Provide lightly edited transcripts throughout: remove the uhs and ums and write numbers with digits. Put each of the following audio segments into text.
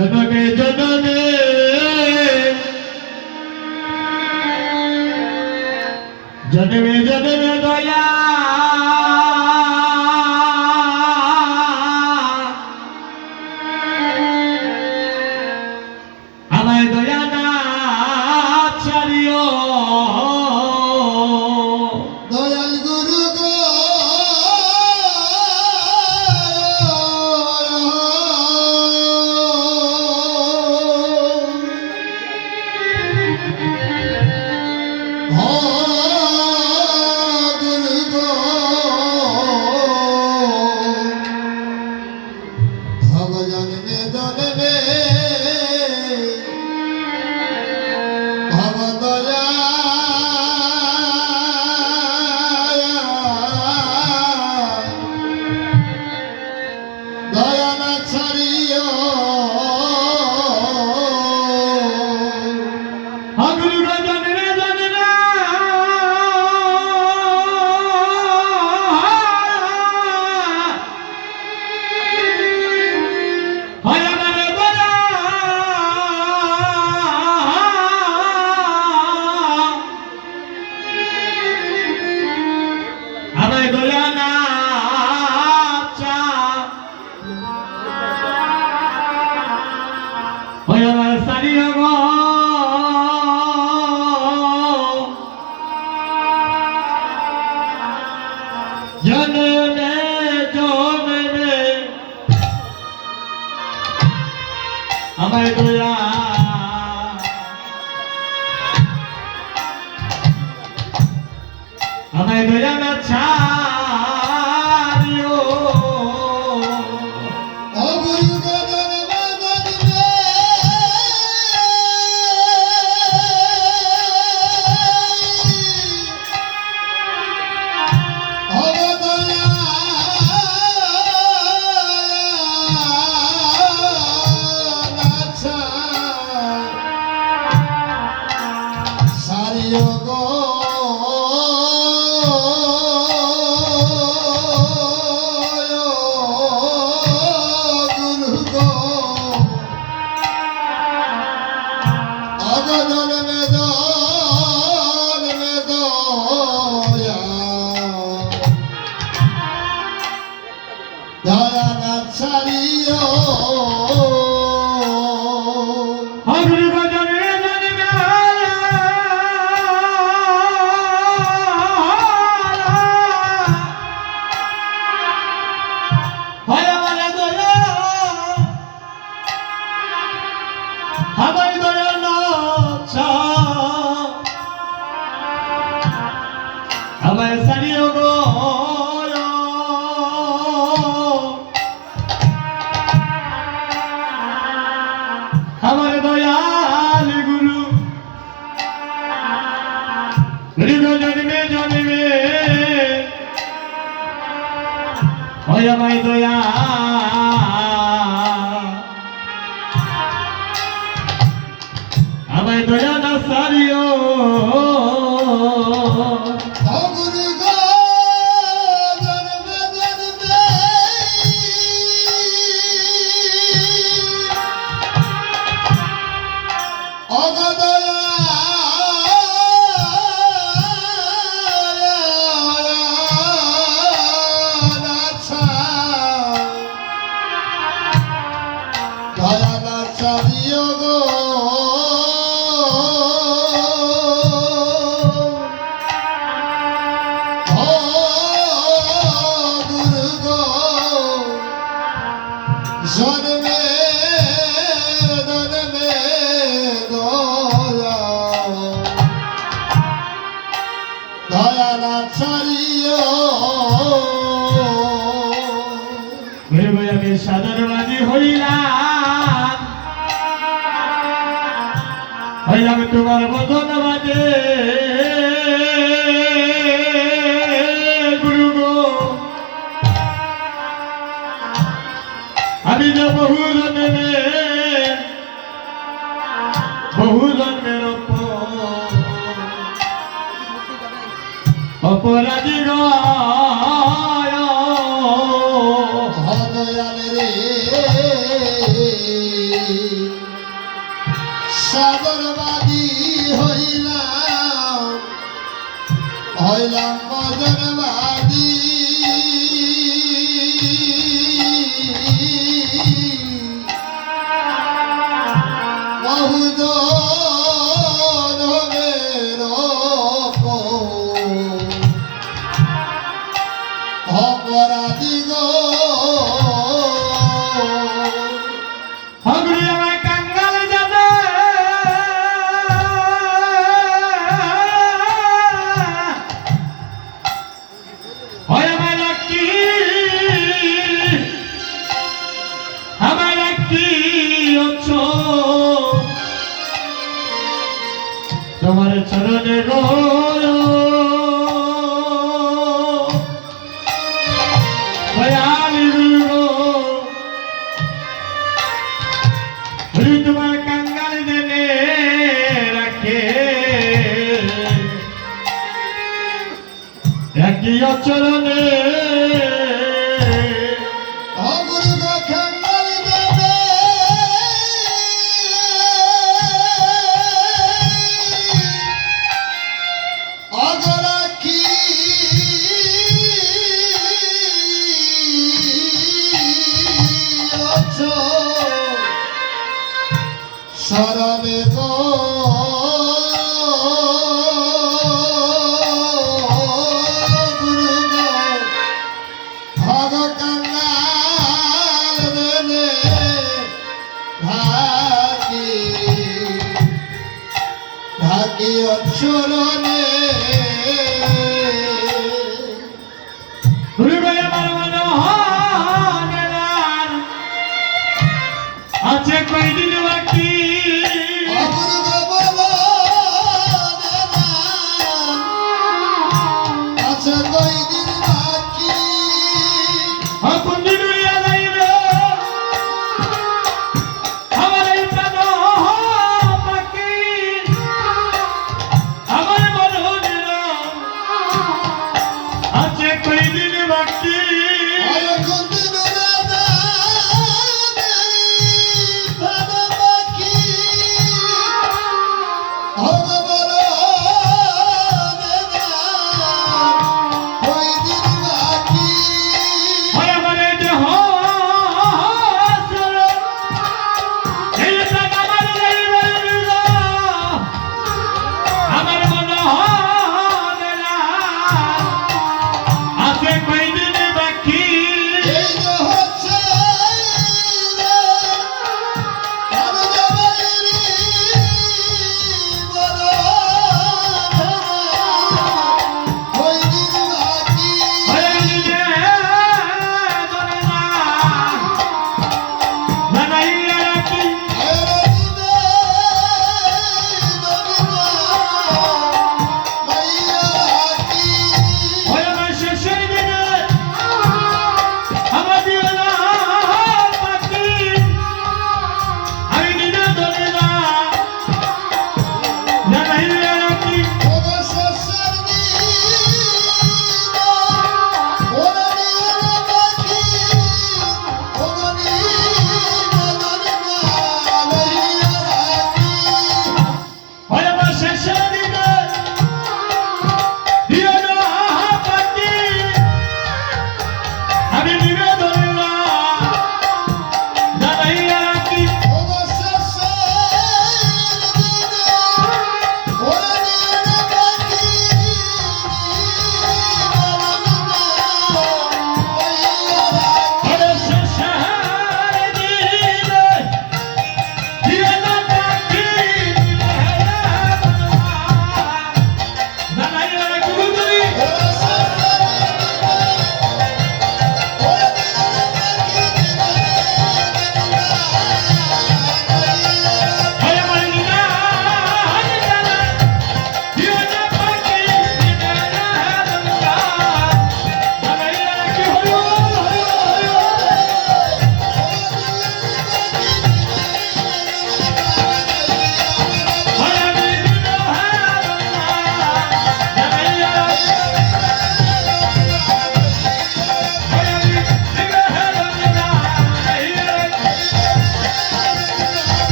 জনমে জনমে জনমে জনমে দয়া আমায় দয়া না ছাড়িও দয়াল গুরু গো গুরু গো ভব জন্মে জন্মে ভব দয়া দয়া না ছাড়িও গুরু গো জনমে জনমে হয় আমার দয়া আমায় দয়া না হয় আমার সারিয়া গো জনমে জনমে আমায় দয়া আমায় দয়া না ছাড়িও ও গুরু গো জন্মে জন্মে ভব দয়া না ছাড়িও গো গুরু গো জনমে জনমে দয়া দয়া না ছাড়িও গুরু গো জনমে জনমে হয় আমার দয়া আমায় দয়া না আমায় সারিও গো আমার দয়াল গুরু গুরু গো জন্মে জন্মে হয় আমায় দয়া আমায় দয়া না সারিও ও গুরু গো জন্মে জন্মে অগদয়া দয়া না ছাড়িও গো গুরু গো জন্মে জন্মে দয়া দয়া না ছাড়িও গুরু গো আমি সাধনবাদী হইলাম হইলাম তোমার বদনবাদে গুরু গো আমি যে বহু জন্মের অপরাধী দয়াল রে অপরাধী গো হগুড়ি আমার কাঙ্গাল জানে হয় আমার কি অছো তোমার চরণে গো তোমার কাঙ্গাল জেনে রাখে একই অচরণে অগুরু গো খাঙ্গালি দেবে অগরাখি অছো শরণে গো গুরু গো ভগ কাঙ্গাল দেনে ঢাকি ঢাকি অচরণে ঘুরে বেড়ে আমার মনোহর আছে কয়দিন বাকি অগুরু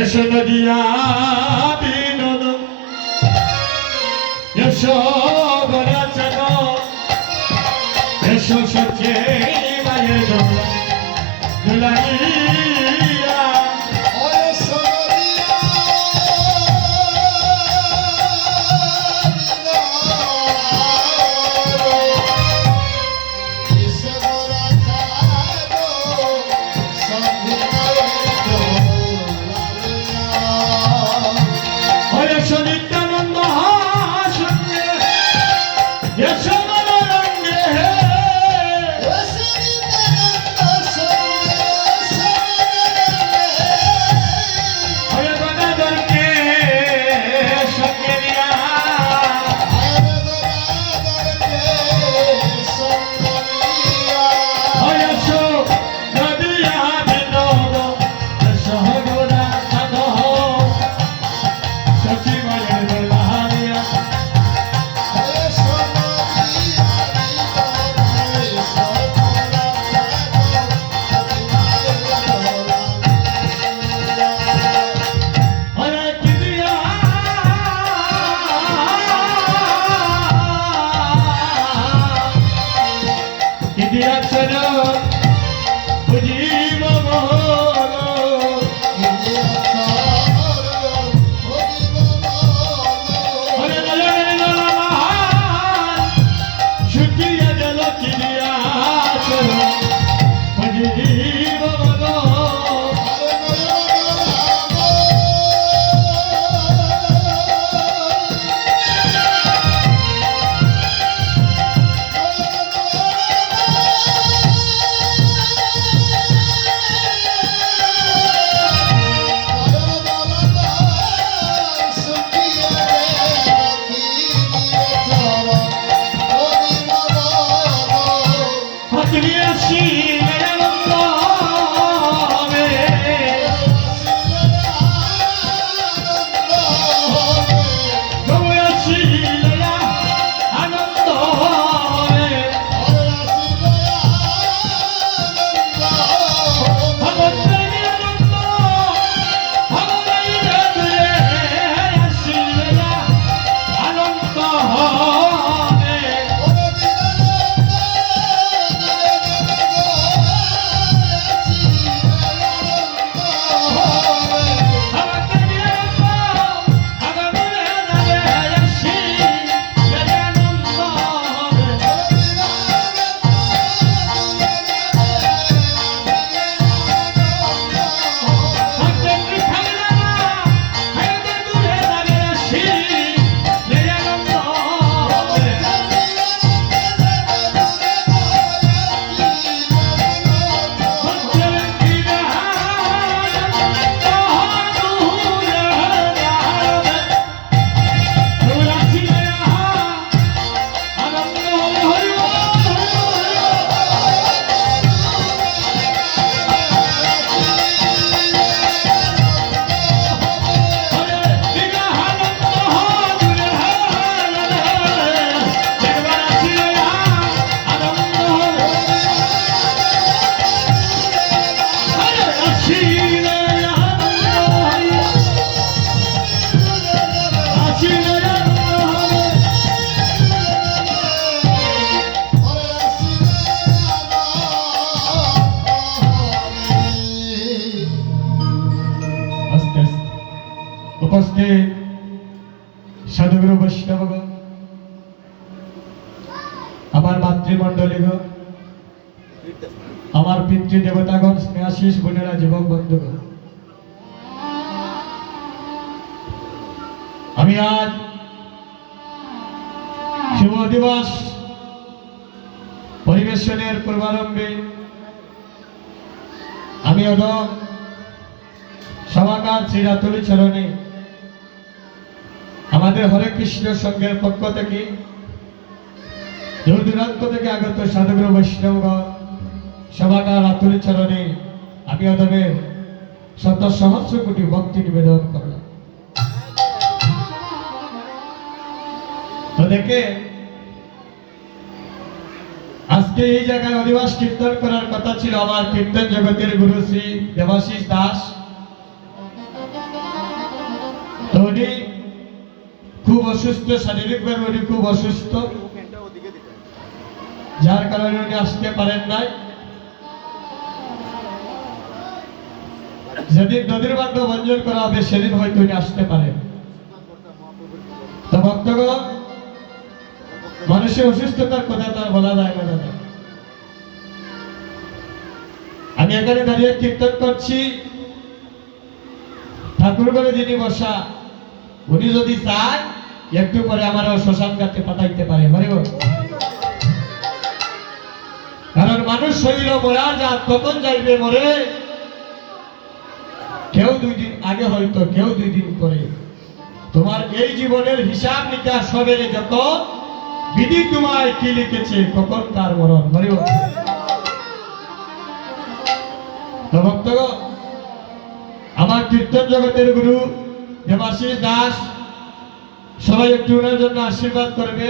এসো নদিয়া বিনোদন এসো গড়াচন এসো সচে মায়ের দোলা দুলাইয়া ওরে সোনিয়া ইসগোরা চাঁদো সন্ধিনায় দোলালিয়া ওরে সনিত্যানন্দ সঙ্গে এসো মনোরঙ্গে ওরে গদাধরকে সঙ্গে নিয়া ওরে এসো নদিয়া বিনোদন এসো গড়াচন সচি মায়ের দোলাইয়া ওরে কিদিয়া কিদিয়া চরণ বুঝিব বলো ওরে নয়নের নয়নমান শুকিয়ে গেল কিদিয়া চরণ বুঝিব বলো হাতনি আসি আনন্দ হবে তবু আসি আনন্দ হবে ভগবানের আনন্দ ভগবানের দূরে আসি আনন্দ হবে উপস্থিত সাধুগুরু বৈষ্ণবগণ আমার মাতৃমণ্ডলীগণ আমার পিতৃ দেবতাগণ স্নেহাশিস বোনেরা যুবক বন্ধুগণ আমি আজ শুভ দিবস পরিবেশনের পূর্বারম্ভে আমি অদম সভাকার শ্রী রাতুল চরণে আমাদের হরে কৃষ্ণ সংঘের পক্ষ থেকে দূর দূরান্ত থেকে আগত সাধুগুরু বৈষ্ণবগণ সভাকার রাতুল চরণে আমি অদমের শত সহস্র কোটি ভক্তি নিবেদন করলাম। তো দেখে আজকে এই জায়গায় অধিবাস কীর্তন করার কথা ছিল আমার কীর্তন জগতের গুরু শ্রী দেবাশিস দাস, উনি খুব অসুস্থ, শারীরিকভাবে উনি খুব অসুস্থ, যার কারণে উনি আসতে পারেন নাই। যেদিন নদীর বান্ধব বঞ্জন করা হবে সেদিন হয়তো উনি আসতে পারেন। তো ভক্তগণ, মানুষের অসুস্থতার কথা তার বলা যায় না দাদা। আমি এখানে দাঁড়িয়ে কীর্তন করছি, ঠাকুর ঘরে যিনি বসা উনি যদি চান একটু পরে আমার শ্মশান ঘাটে পাঠাইতে পারে। হরিব। কারণ মানুষ হইল মরা যাত, কখন যাইবে মরে, কেউ 2 দিন আগে হয়তো, কেউ 2 দিন পরে। তোমার এই জীবনের হিসাব নিকাশ হবে যত বিধি তোমায় কি লিখেছে কখন কার মরণ। হরিব। তো ভক্তগণ, আমার কীর্তন জগতের গুরু দেবাশিস দাস, সবাই একটু ওনার জন্য আশীর্বাদ করবে,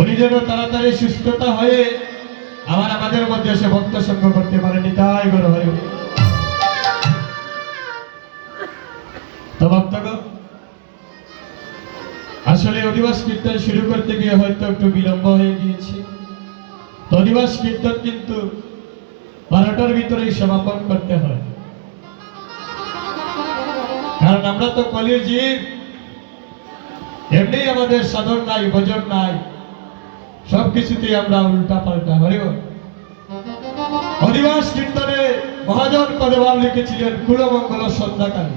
উনি যেন তাড়াতাড়ি সুস্থতা হয়ে আমাদের মধ্যে এসে ভক্ত সঙ্গ করতে পারেন। তাই গৌর হরি। তো ভক্তগণ, আসলে অধিবাস কীর্তন শুরু করতে গিয়ে হয়তো একটু বিলম্ব হয়ে গিয়েছে। তো অধিবাস কীর্তন কিন্তু 12টার ভিতরেই সমাপন করতে হয়, কারণ আমরা তো কলির জীব, এমনি আমাদের সাধন নাই, ভজন নাই, সবকিছুতেই আমরা উল্টা পাল্টা। হরিব। অধিবাস কীর্তনে মহাজন কদেবাল লিখেছিলেন কুলমঙ্গল সন্ধ্যাকালে।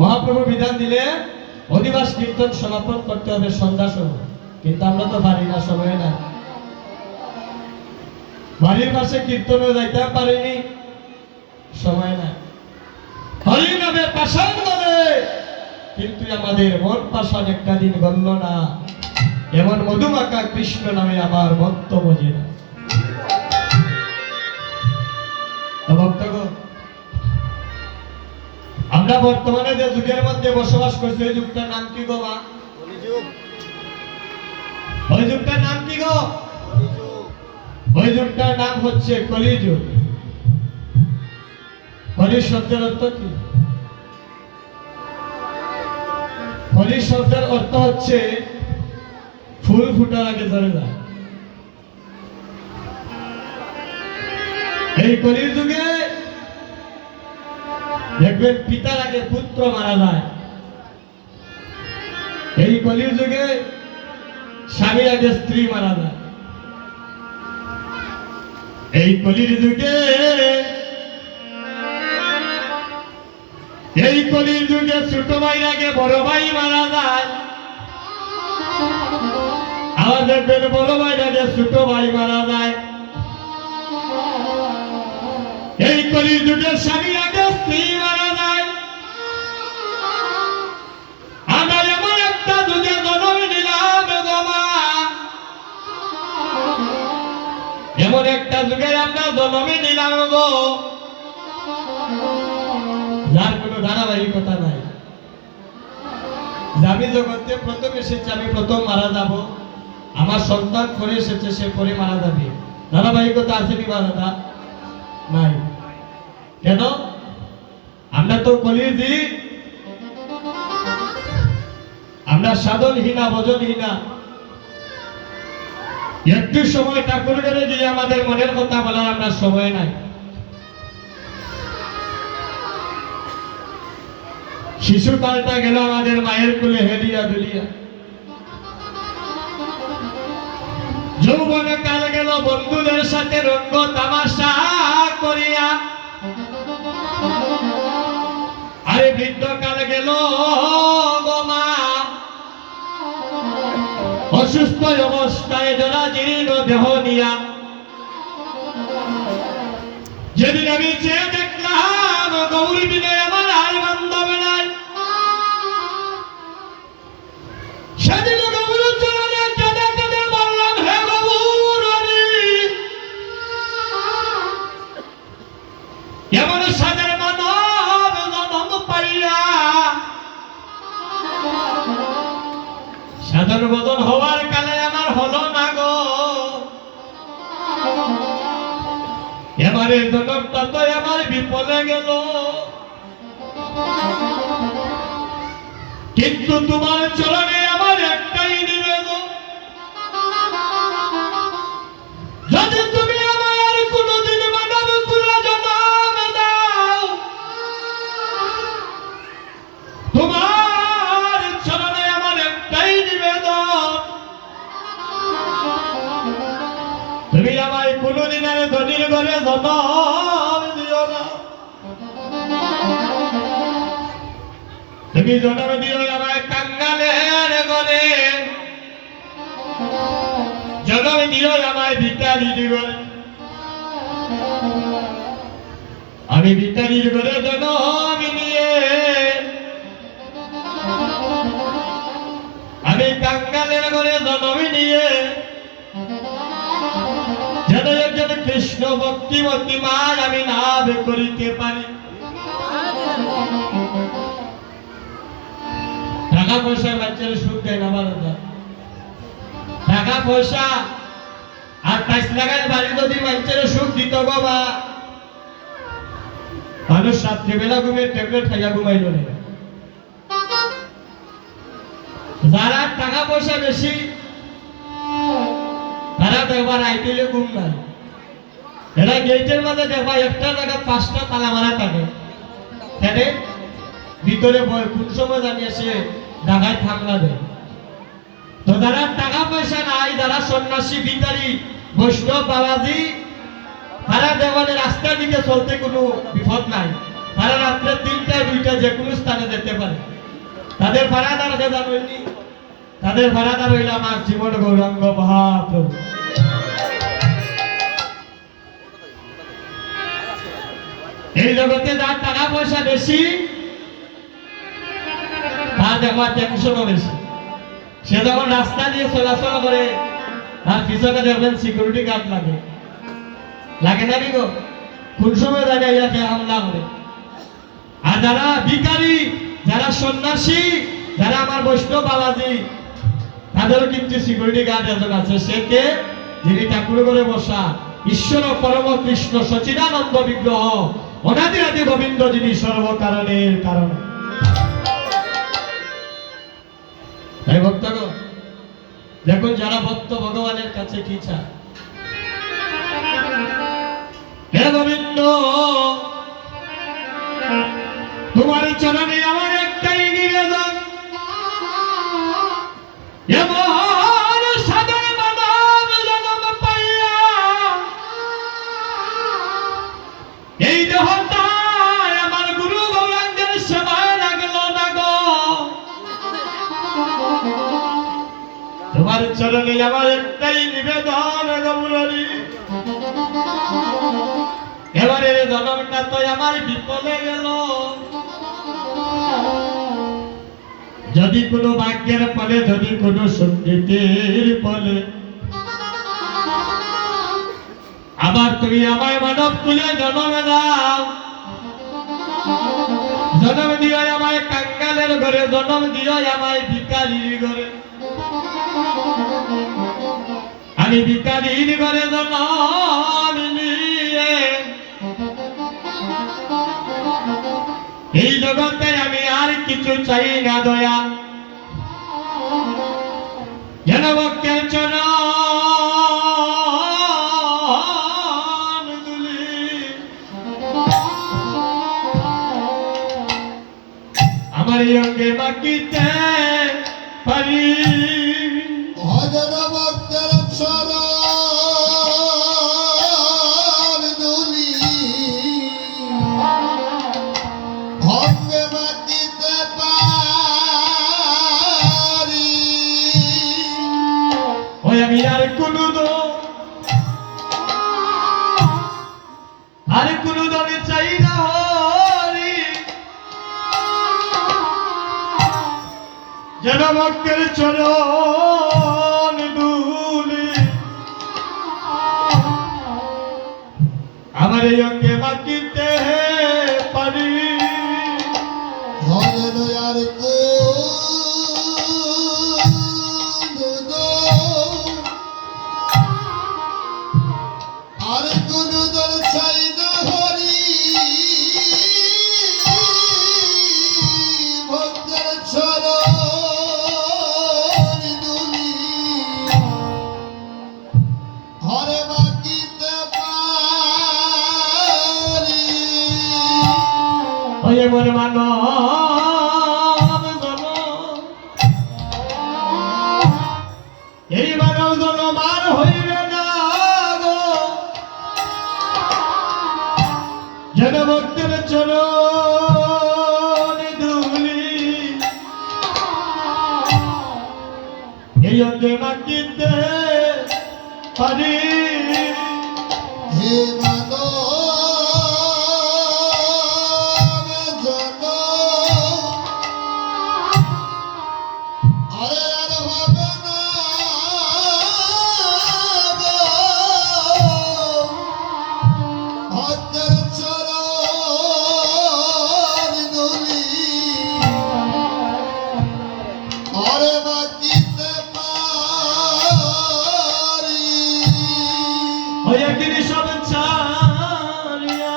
মহাপ্রভু বিধান দিলে অধিবাস কীর্তন সমাপন করতে হবে সন্ধ্যা সময়, কিন্তু আমরা তো পারি না, সময় নাই। বাড়ির পাশে কীর্তনে যাইতে পারিনি, সময় নাই। হরি নামে পাষাণ বলে, কিন্তু আমাদের মন পাষাণ একটা দিন গড়ল না। এমন মধুমাখা কৃষ্ণ নামে আমার ভক্ত বোঝে না। ভক্তগণ, আমরা বর্তমানে যে যুগের মধ্যে বসবাস করছি, ওই যুগটার নাম কি গো মা? ওই যুগটার নাম কি গো? ওই যুগটার নাম হচ্ছে কলিযুগ। কলি শব্দের অর্থ কি? কলি শব্দের অর্থ হচ্ছে ফুল ফুটার আগে ঝরে যায়। এই কলির যুগে দেখবেন পিতার আগে পুত্র মারা যায়। এই কলির যুগে স্বামীর আগে স্ত্রী মারা যায়। এই কলির যুগে ছোট ভাইয়ের আগে বড় ভাই মারা যায়। আবার দেখবেন বড় ভাইয়ের আগে ছোট ভাই মারা যায়। এই কলির যুগে স্বামীর আগে স্ত্রী মারা যায়। আমরা এমন একটা যুগে জন্ম নিলাম গো মা, এমন একটা যুগে আমরা জন্ম নিলাম গো, যার কোনো ধারাবাহিকতা নাই। আমি জগতে প্রথম এসেছি, আমি প্রথম মারা যাব, আমার সন্তান পরে এসেছে, সে পরে মারা যাবে। ধারাবাহিকতা আছে কি দাদা? নাই। কেন? আমরা তো কলির জীব, আমরা সাধনহীনা, ভজনহীনা। একটু সময় ঠাকুর ঘরে গিয়ে আমাদের মনের কথা বলার আমরা সময় নাই। শিশুকালটা গেল আমাদের মায়ের কোলে হেলিয়া দুলিয়া, যৌবন কাল গেল বন্ধুদের সাথে রঙ্গ তামাশা করিয়া, আরে বৃদ্ধ কাল গেল গো মা, অসুস্থ অবস্থায় যারা জীর্ণ দেহ নিয়া। যেদিন আমি চেয়ে দেখলাম গৌরী বিনে আমার আর বান্ধব নাই, সেদিন গৌর চরণে কেঁদে কেঁদে বললাম, হে গৌর এমন সাদের মানব জনম পাইয়া, সাধন বদন হওয়ার কালে আমার হলো না গো, এবারে জনমটা তো আমার বিপদে গেল। কিন্তু তোমার চরণে আমার একটাই নিবেদন, যদি তুমি আমায় আর কোনোদিন মানব কুলে জন্ম দাও, তোমার চরণে আমার একটাই নিবেদন, তুমি আমায় কোনোদিন আর ধনির ঘরে জন্ম দিও না। তুমি জন্ম দিও আমায় কাঙ্গালের ঘরে, জন্ম দিও আমায় ভিখারির ঘরে। আমি ভিখারির ঘরে জন্ম নিয়ে, আমি কাঙ্গালের ঘরে জন্ম নিয়ে যেন একজন কৃষ্ণ ভক্তিমতী মা আমি লাভ করিতে পারি। টাকা পয়সা বাচ্চার সুখ দেয় না ভালো, টাকা পয়সা আর টাইস লাগাই বাড়ি যদি বাচ্চার সুখ দিত বাবা, মানুষ রাত্রিবেলা ঘুমিয়ে ট্যাবলেট খাইয়া ঘুমাইল না। যারা টাকা পয়সা বেশি তারা দেখবার আইপিএলে ঘুম নাই, এরা গেটের মাঝে দেখবা একটা জায়গা 5টা তালা মারা থাকে, কেন ভিতরে ভয় কোন সময় জানিয়ে সে ঢাকায় থামলা দেয়। তো যারা টাকা পয়সা নাই, যারা সন্ন্যাসী ভিখারি বৈষ্ণব বাবাজি, তারা দেওয়ালে রাস্তার দিকে চলতে কোনো বিপদ নাই, তারা রাত্রে 3টা 2টা যে কোনো স্থানে যেতে পারে। তাদের ভাড়াদার কে জানেননি? তাদের ভাড়াদার হইল আমার জীবন গৌরাঙ্গ মহাপ্রভু। এই জগতে যার টাকা পয়সা বেশি তার দেখবার টেনশনও বেশি। সে যখন রাস্তা দিয়ে চলাচল করে তার পিছনে দেখবেন সিকিউরিটি গার্ড লাগে, লাগে না কি গো? কোন সময় জায়গায় ইয়াকে হামলা করে। আর যারা ভিখারি, যারা সন্ন্যাসী, যারা আমার বৈষ্ণব বাবাজি, তাদেরও কিন্তু সিকিউরিটি গার্ড একজন আছে। সে কে? যিনি ঠাকুর করে বসা ঈশ্বর পরম কৃষ্ণ সচিদানন্দ বিগ্রহ অনাদি আদি গোবিন্দ, যিনি সর্বকারণের কারণ। তাই ভক্তগণ দেখুন, যারা ভক্ত ভগবানের কাছে কি চায়, হে গোবিন্দ তোমার চরণে আমার একটাই নিবেদন, এমন সাধারণ মানব জন্ম পাইয়া এই দেহটায় আমার গুরু গৌরাঙ্গের সেবায় লাগলো না গো। তোমার চরণে আমার একটাই নিবেদন গৌরী, এবারের জন্মটা তো আমার বিপদে গেল, যদি কোনো ভাগ্যের ফলে, যদি কোনো সঙ্গীতের ফলে আবার তুমি আমায় মানব কুলে জন্ম দাও, জন্ম দিও আমায় কাঙ্গালের ঘরে, জন্ম দিও আমায় ভিখারির ঘরে। আমি ভিখারির ঘরে জন্ম নিয়ে এই জগতে আমি আর কিছু চাই না দয়া, যেন ভক্তের চরণ দুলি আমার এই অঙ্গে মাকিতে পারি। ভজন ভক্তের চরণ ধুলি অঙ্গে মাটিতে পারি। ওই আমি আর কোনো দমে চাই না হরি, যেন ভক্তের চরণ ধুলি আমার এই অঙ্গে মাটিতে পারি। ভজন আর আর কোন দল চাই না হরি, ভক্তের চরণ মন মানব এই মানব জনম আর হইবে না গো, যেন ভক্তের চরণ ধুলি এই অঙ্গে মাটিতে পারি। হে মানব জনম, আরে আর হবে না গো, ভক্তের চরণ ধুলি আরে মাটিতে পারি। ওই একদিন সব ছাড়িয়া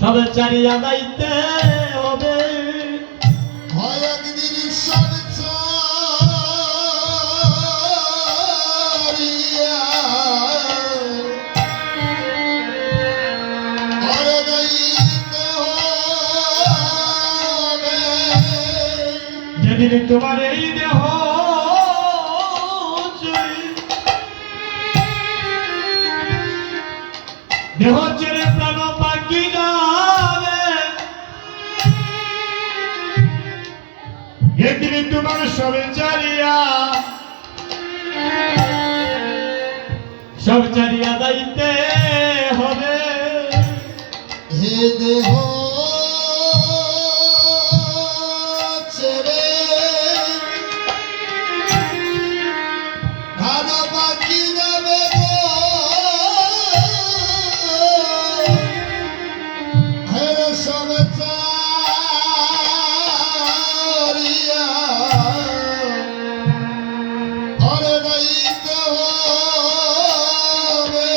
সব ছাড়িয়া যাইতে হবে, হয় একদিন সব ছাড়িয়া আরে যাইতে হবে। যেদিন তোমার এই দেহ দেহ ছেড়ে প্রাণ পাখি যাবে, একদিন তোমার সবে চারিয়া সব চারিয়া যাইতে হবে। হে দেহ ছেড়ে ভালো পাখি যাবে গো, হে সব ছাড়িয়া আরে যাইতে হবে।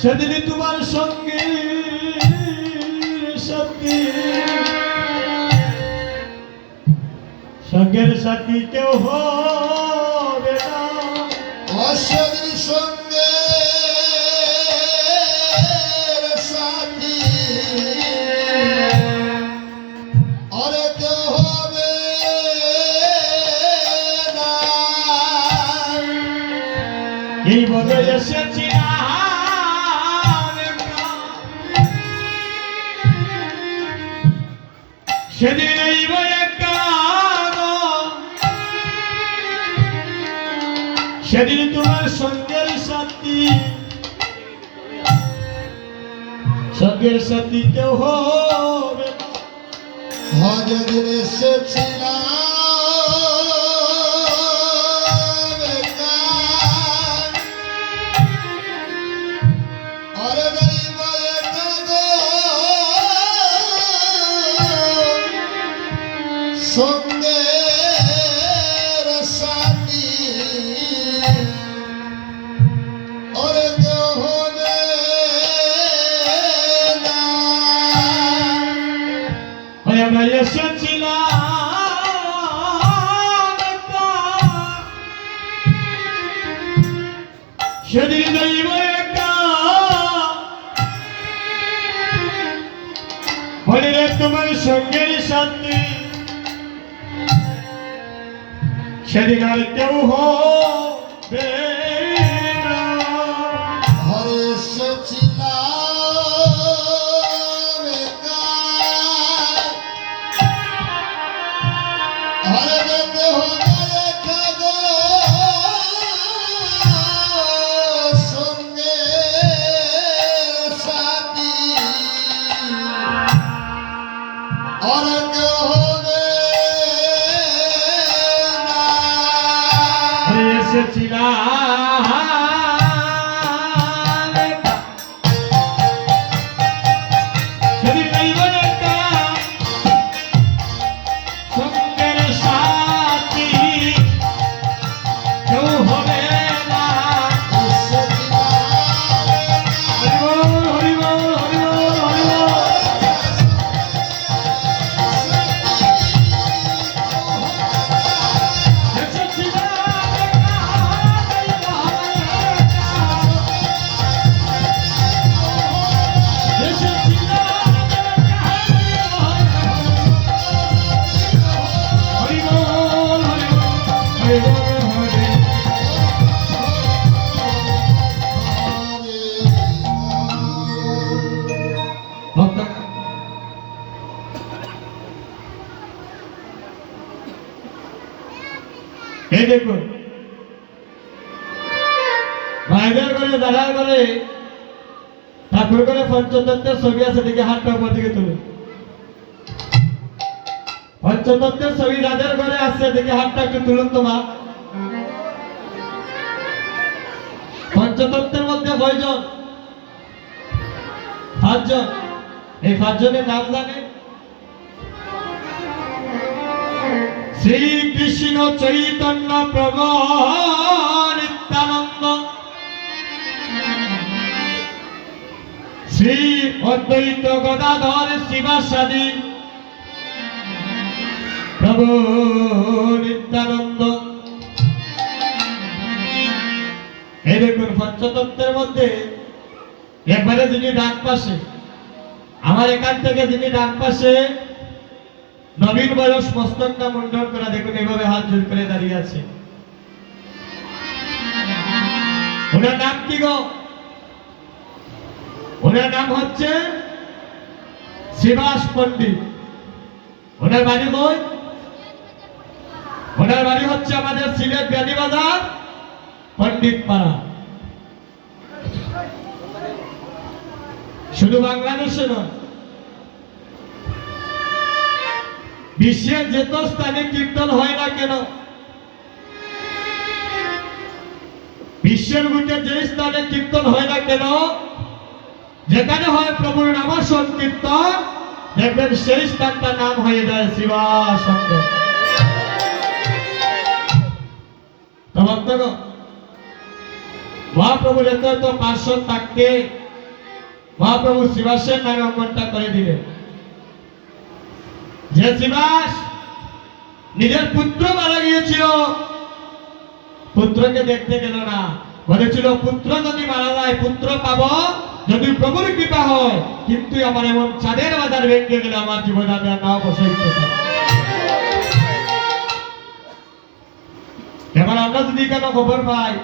সেদিন তোমার সঙ্গে সাথী সঙ্গের সাথী কেউ হবে না, অসদৃশ সঙ্গে সাথী আরে কেউ হবে না। এই বলে এসেছিলাম সেদিন এই বয়ে সেদিন তোমার সঙ্গের সাথী কেউ হবে না। যেদিন এসেছিলাম একা, আরে যাইব একা গো, সঙ্গের সাথী আরে কেউ হবে না। ওই আমরা এসেছিলাম একা, সেদিন যাইব একা, বলি রে তোমার সঙ্গের সাথী সেদিন আর কেউ হবে না। ঘরে এসেছিলাম একা, ঘরে যেতে হবে একা গো, সঙ্গের সাথী আরে কেউ হবে না। এসেছিলাম একা, সেদিন যাইব একা, সঙ্গের সাথী কেউ হবে না। হরি বল, হরি বল, হরি বল, হরি বল। এসেছিলাম একা, যাইব দেখুন ভাইদের করে দাঁড়ার করে ঠাকুর করে পঞ্চতত্ত্বের ছবি আছে, দিকে হাতটা উপর দিকে তুলুন। পঞ্চতত্ত্বের ছবি যাদের ঘরে আছে দেখে হাতটা একটু তুলুন তো মা। পঞ্চতত্ত্বের মধ্যে কয়জন? 5 জন। এই 5 জনের নাম জানেন? শ্রীকৃষ্ণ চৈতন্য প্রভু নিত্যানন্দ, শ্রী অদ্বৈত গদাধর শিবাসাদি প্রভু নিত্যানন্দ। এই দেখুন পঞ্চতত্ত্বের মধ্যে একবারে যিনি ডান পাশে, আমার এখান থেকে যিনি ডান পাশে নবীন বয়স মস্তকটা মুন্ডন করা, দেখুন এইভাবে হাত জোর করে দাঁড়িয়ে আছে। ওনার নাম কি গো? ওনার নাম হচ্ছে শিবাস পণ্ডিত। ওনার বাড়ি কই? ওনার বাড়ি হচ্ছে আমাদের সিলেট বিয়ানীবাজার পণ্ডিত পাড়া। শুধু বাংলাদেশে নয়, বিশ্বের যত স্থানে কীর্তন হয় না কেন, বিশ্বের বুকে যে স্থানে কীর্তন হয় না কেন, যেখানে হয় প্রভুর নাম সংকীর্তন, দেখবেন সেই স্থানটার নাম হয়ে যায় শিবাসঙ্গ। মহাপ্রভুর এত এত পার্শ্বদ থাকতে মহাপ্রভু শিবাসের নামে অঙ্কনটা করে দিলেন। যে শিবাস নিজের পুত্র মারা গিয়েছিল, পুত্রকে দেখতে গেল না, বলেছিল পুত্র যদি মারা যায় পুত্র পাবো যদি প্রভুর কৃপা হয়, কিন্তু আমার এমন চাঁদের বাজার ভেঙে গেলে আমার জীবনে আমি আর নাও বসাইতে পারি। এবার আমরা যদি কেন খবর পাই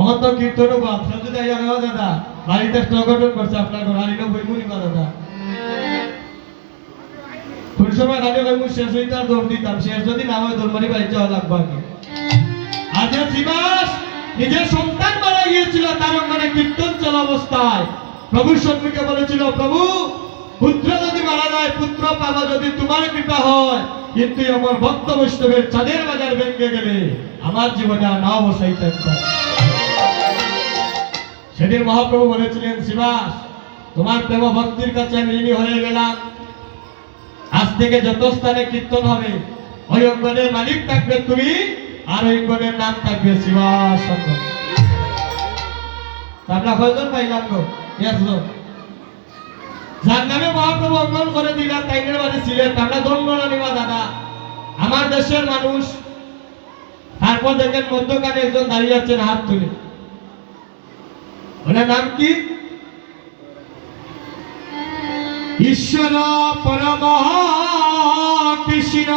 অগত কীর্তন আপনার যদি দাদা বাড়িতে সংগঠন করছে, আপনার বাড়িটা বইমুনি করা দাদা কোন সময় রাজা বইমু শেষ হইতে আর দৌড় দিতাম, শেষ যদি না হয় দৌড়মারি বাড়ি যাওয়া লাগবে আগে। আজ শিবাস নিজের সন্তান মারা গিয়েছিল, তার মানে কীর্তন চল অবস্থায় প্রভুর সম্মুখে বলেছিল, প্রভু পুত্র যদি মারা যায় পুত্র পাবা যদি তোমার কৃপা হয়, কিন্তু আমার ভক্ত বৈষ্ণবের চাঁদের বাজার ভেঙে গেলে আমার জীবনে আর নাও বসাইতে পারে। সেদিন মহাপ্রভু বলেছিলেন, শিবাস তোমার প্রেম ভক্তির কাছে আমি ঋণী হয়ে গেলাম, আজ থেকে যত স্থানে কীর্তন হবে ওই অঙ্গনের মালিক থাকবে তুমি, আর ওই অঙ্গনের নাম থাকবে শিবাস। আমরা কয়জন পাইলাম গো? যার নামে মহাপ্রভু অঙ্গন করে দিলাম তাইনের বাড়ি ছিলেন, আমরা ধন্যবাদ নিবা দাদা আমার দেশের মানুষ। তারপর দেখেন মধ্যখানে একজন দাঁড়িয়ে আছেন হাত তুলে, ওনার নাম কি? ঈশ্বর পরম কৃষ্ণ,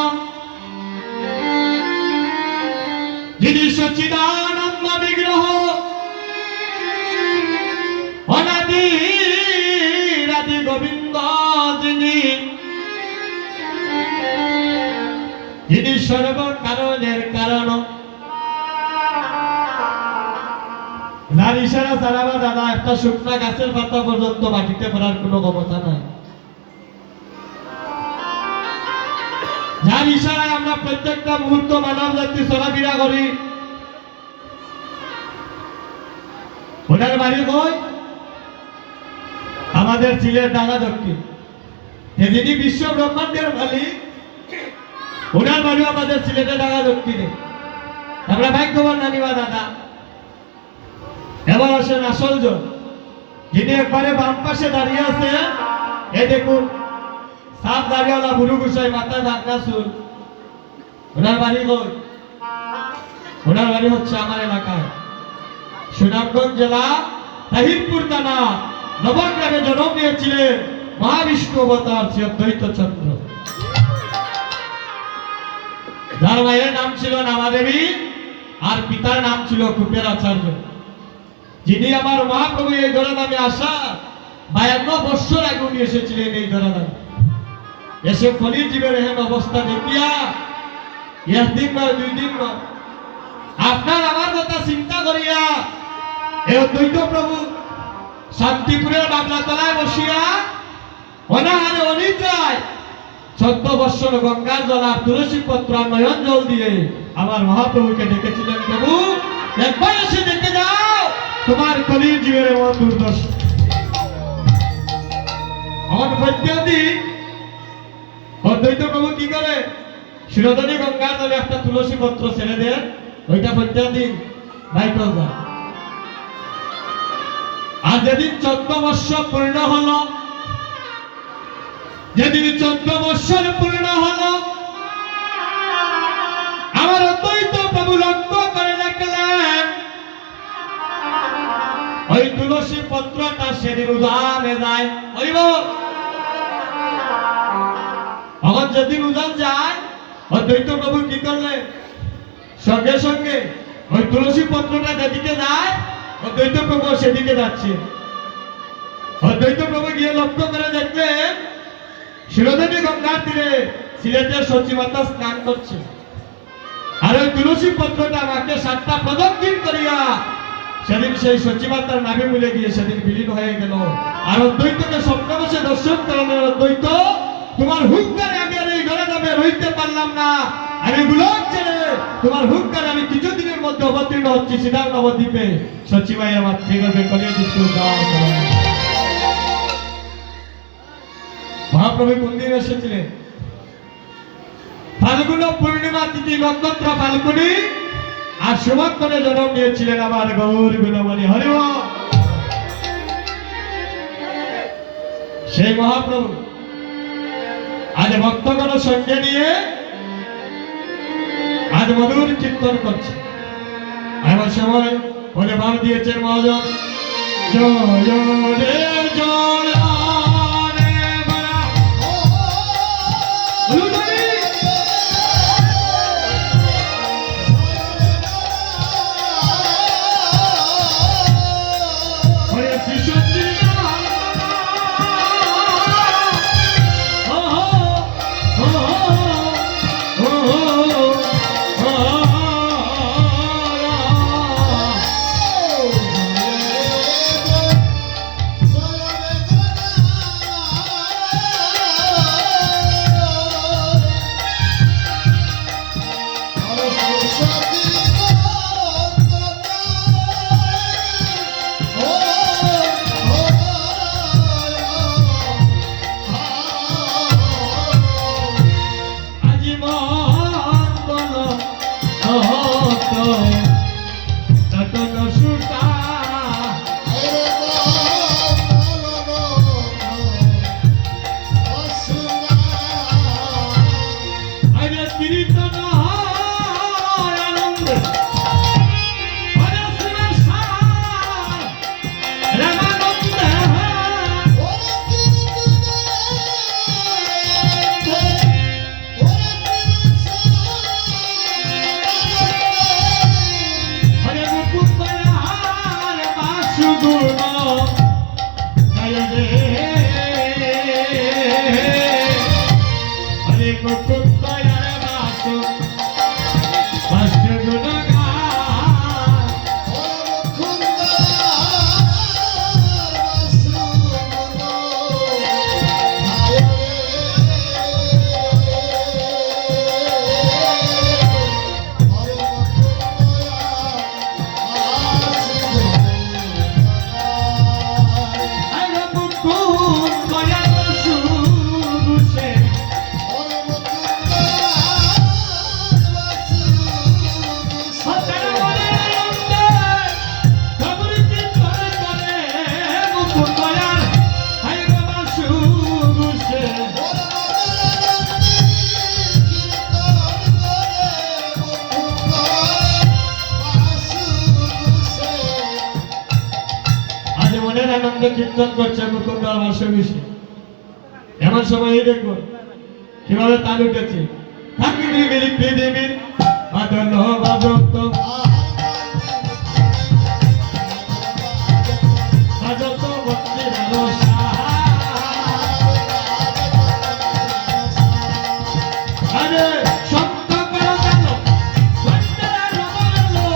যিনি সচিদানন্দ বিগ্রহ, অনাদি রাধি গোবিন্দ, যিনি সর্ব কারণের কারণ। যার ইশারা চালাবা দাদা একটা শুকনা গাছের পাতা পর্যন্ত মাটিতে পড়ার কোনো ক্ষমতা নাই, যার ইশারায় আমরা প্রত্যেকটা মুহূর্ত মানব জাতি চলাফেরা করি। ওনার বাড়ি কই? আমাদের সিলেট ঢাকা দক্ষিণ। যিনি বিশ্ব ব্রহ্মাণ্ডের মালিক, ওনার বাড়ি আমাদের সিলেটে ঢাকা দক্ষিণে। আমরা ভাগ্যবান নানিবা দাদা। এবার আসেন আসল জন, যিনি একবারে বাম পাশে দাঁড়িয়ে আছে, এই দেখুন সাপ দাঁড়িয়েওয়ালা বুড়ো গুসাই, মাথায় ঢাকা চুল। ওনার বাড়ি কই? ওনার বাড়ি হচ্ছে আমার এলাকায় সুনামগঞ্জ জেলা তাহিরপুর থানা নবগ্রামে জন্ম নিয়েছিলেন মহাবিষ্ণু অবতার শ্রী অদ্বৈত চন্দ্র, যার মায়ের নাম ছিল নামাদেবী আর পিতার নাম ছিল কুপের আচার্য। যিনি আমার মহাপ্রভু এই ধরাধামে আসা 52 বছর আগে উনি এসেছিলেন এই ধরাধামে। এসে কলির জীবের এহেন অবস্থা দেখিয়া একদিন নয় 2 দিন নয় আপনার আমার কথা চিন্তা করিয়া এই অদ্বৈত প্রভু শান্তিপুরের বাবলা তলায় বসিয়া অনাহারে অনিদ্রায় 14 বৎসর গঙ্গার জল আর তুলসী পত্র আর নয়ন জল দিয়ে আমার মহাপ্রভুকে ডেকেছিলেন, প্রভু একবার এসে দেখে যাও তোমার কলির জীবের এমন দুর্দশা। আমার প্রত্যেকদিন অদ্বৈত প্রভু কি করে, শিরোধনী গঙ্গার জলে একটা তুলসী পত্র ছেড়ে দেন, ওইটা প্রত্যেকদিন বাইকল যায়। আর যেদিন 14 বৎসর পূর্ণ হলো, যেদিন 14 বৎসর পূর্ণ হলো, আমার অদ্বৈত প্রভু লক্ষ্য করে দেখলেন ওই তুলসী পত্রটা সেদিন উদানে যায়। হইব আমার যেদিন উদান যায়, অদ্বৈত প্রভু কি করলেন, সঙ্গে সঙ্গে ওই তুলসী পত্রটা যেদিকে যায় অদ্বৈত প্রভু সেদিকে যাচ্ছে। অদ্বৈত প্রভু গিয়ে লক্ষ্য করে দেখলেন শিরোধনী গঙ্গার তীরে সিলেটের সচিমাতা স্নান করছে, আর ওই তুলসী পত্রটা আমাকে 7টা প্রদক্ষিণ করিয়া সেদিন সেই সচিমাতার নাভি মিলে গিয়ে সেদিন বিলীন হয়ে গেল। আর অদ্বৈতকে স্বপ্নবশে দর্শন করানোর, অদ্বৈত তোমার হুঙ্কারে আমি আর এই ঘরে যাবে রইতে পারলাম না, আমি গুলোক ছেড়ে তোমার হুঙ্কারে আমি কিছুদিনের মধ্যে অবতীর্ণ হচ্ছি সিদ্ধার নবদ্বীপে। সচিবাই আমার ত্রিগর্ভে কলিয়ে দিচ্ছ। মহাপ্রভু কোন দিন এসেছিলেন? ফাল্গুন পূর্ণিমা তিথি নক্ষত্র ফাল্গুনি আর শুভক্ষণে জন্ম নিয়েছিলেন আমার গৌর গুণমণি হরিব। সেই মহাপ্রভু আজ ভক্তগণ সঙ্গে নিয়ে আজ মধুর কীর্তন করছে। এমন সময় বলে ভাব দিয়েছেন মহাজন, জয় রে জয় কীর্তন করছে মুকুন্দ আমার সঙ্গে। এমন সময় দেখবো কিভাবে তাল উঠেছে। পৃথিবীর মাদল বাজত বাজত ভক্তির রসা, আরে সত্য করো গেল সত্যের রমালো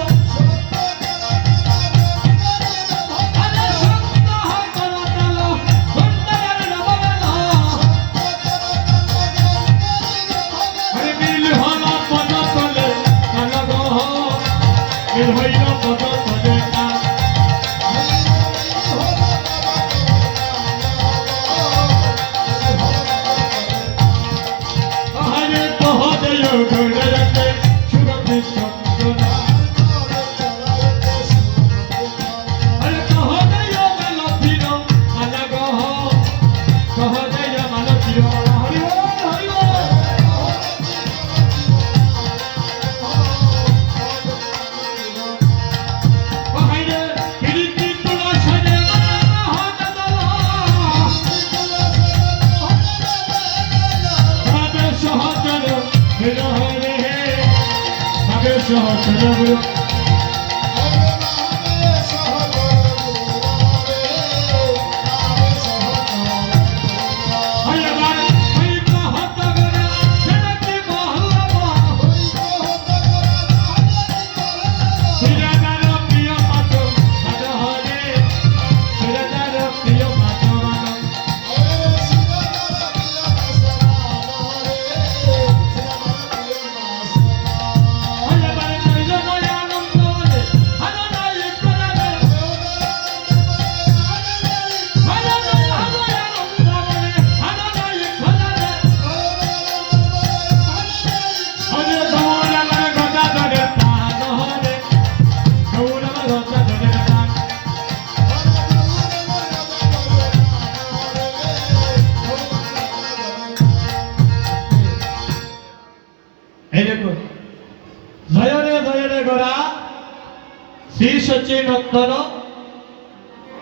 শ্রী সচিনন্দন